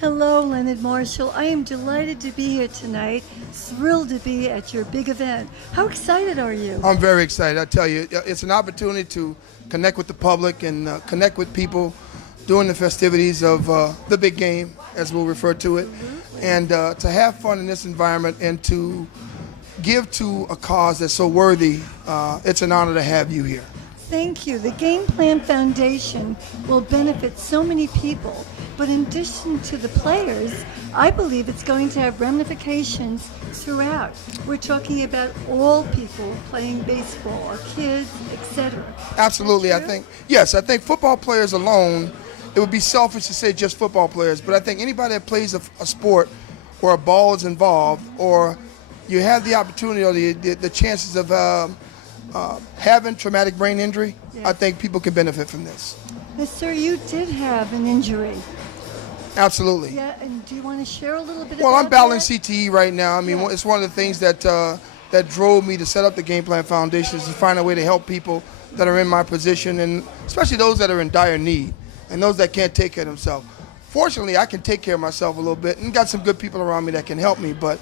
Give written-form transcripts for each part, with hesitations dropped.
Hello, Leonard Marshall. I am delighted to be here tonight, thrilled to be at your big event. How excited are you? I'm very excited. I tell you, it's an opportunity to connect with the public and connect with people during the festivities of the big game, as we'll refer to it, and to have fun in this environment and to give to a cause that's so worthy. It's an honor to have you here. Thank you. The Game Plan Foundation will benefit so many people, but in addition to the players, I believe it's going to have ramifications throughout. We're talking about all people playing baseball, our kids, etc. Absolutely. I think football players alone, it would be selfish to say just football players, but I think anybody that plays a sport where a ball is involved, or you have the opportunity or the chances of having traumatic brain injury, Yes. I think people can benefit from this. Yes, sir, you did have an injury. Absolutely. Yeah, and do you want to share a little bit Well, about I'm battling that? CTE right now. I mean, Yeah. it's one of the things that drove me to set up the Game Plan Foundation, is to find a way to help people that are in my position, and especially those that are in dire need and those that can't take care of themselves. Fortunately, I can take care of myself a little bit and got some good people around me that can help me, but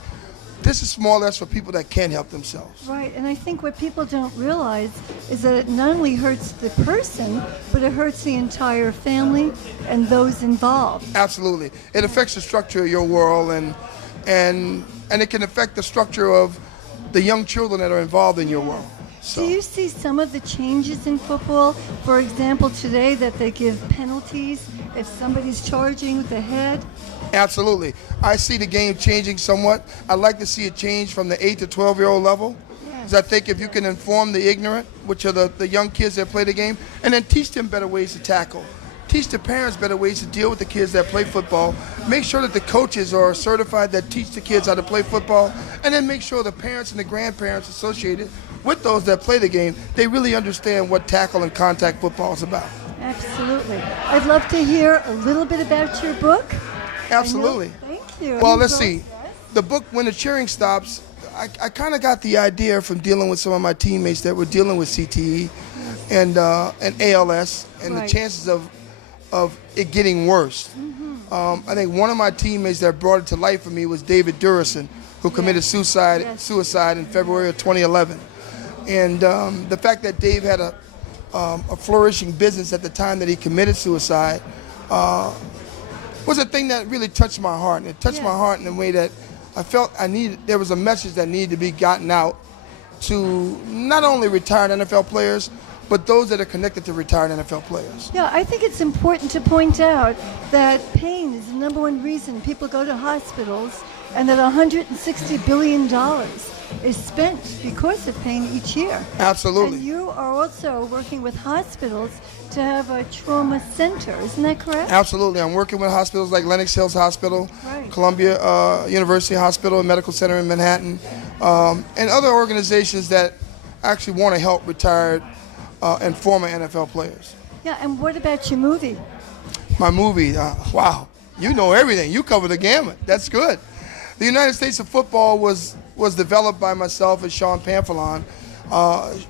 this is more or less for people that can't help themselves. Right, and I think what people don't realize is that it not only hurts the person, but it hurts the entire family and those involved. Absolutely. It affects the structure of your world, and it can affect the structure of the young children that are involved in your world. So. Do you see some of the changes in football? For example, today that they give penalties if somebody's charging with the head? Absolutely. I see the game changing somewhat. I'd like to see it change from the 8 to 12-year-old level. Because I think if you can inform the ignorant, which are the young kids that play the game, and then teach them better ways to tackle. Teach the parents better ways to deal with the kids that play football. Make sure that the coaches are certified that teach the kids how to play football. And then make sure the parents and the grandparents associated with those that play the game, they really understand what tackle and contact football is about. Absolutely. I'd love to hear a little bit about your book. Absolutely. Thank you. Well, let's see. The book, When the Cheering Stops, I kind of got the idea from dealing with some of my teammates that were dealing with CTE and ALS, and Right. the chances of it getting worse. I think one of my teammates that brought it to life for me was David Durison, who committed suicide in February of 2011. And the fact that Dave had a flourishing business at the time that he committed suicide was a thing that really touched my heart. And it touched my heart in a way that I felt there was a message that needed to be gotten out to not only retired NFL players, but those that are connected to retired NFL players. Yeah, I think it's important to point out that pain is the number one reason people go to hospitals, and that $160 billion is spent because of pain each year. Absolutely. And you are also working with hospitals to have a trauma center, isn't that correct? Absolutely. I'm working with hospitals like Lenox Hills Hospital, Right. Columbia University Hospital and Medical Center in Manhattan, and other organizations that actually want to help retired and former NFL players. Yeah, and what about your movie? My movie, wow, you know everything. You cover the gamut. That's good. The United States of Football was developed by myself and Sean Pamphilon.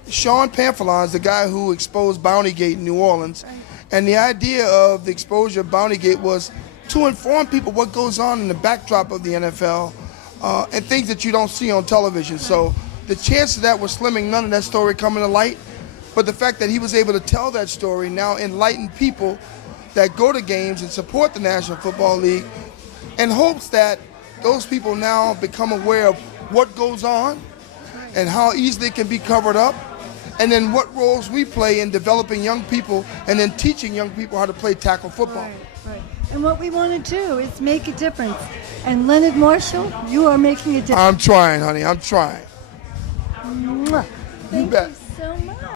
Sean Pamphilon is the guy who exposed Bountygate in New Orleans. Right. And the idea of the exposure of Bountygate was to inform people what goes on in the backdrop of the NFL and things that you don't see on television. So the chances of that were slimming, none of that story coming to light. But the fact that he was able to tell that story now enlightened people that go to games and support the National Football League, in hopes that those people now become aware of what goes on and how easily it can be covered up, and then what roles we play in developing young people and then teaching young people how to play tackle football. Right. And what we want to do is make a difference. And Leonard Marshall, you are making a difference. I'm trying, honey. I'm trying. Mwah. Thank bet. you so much.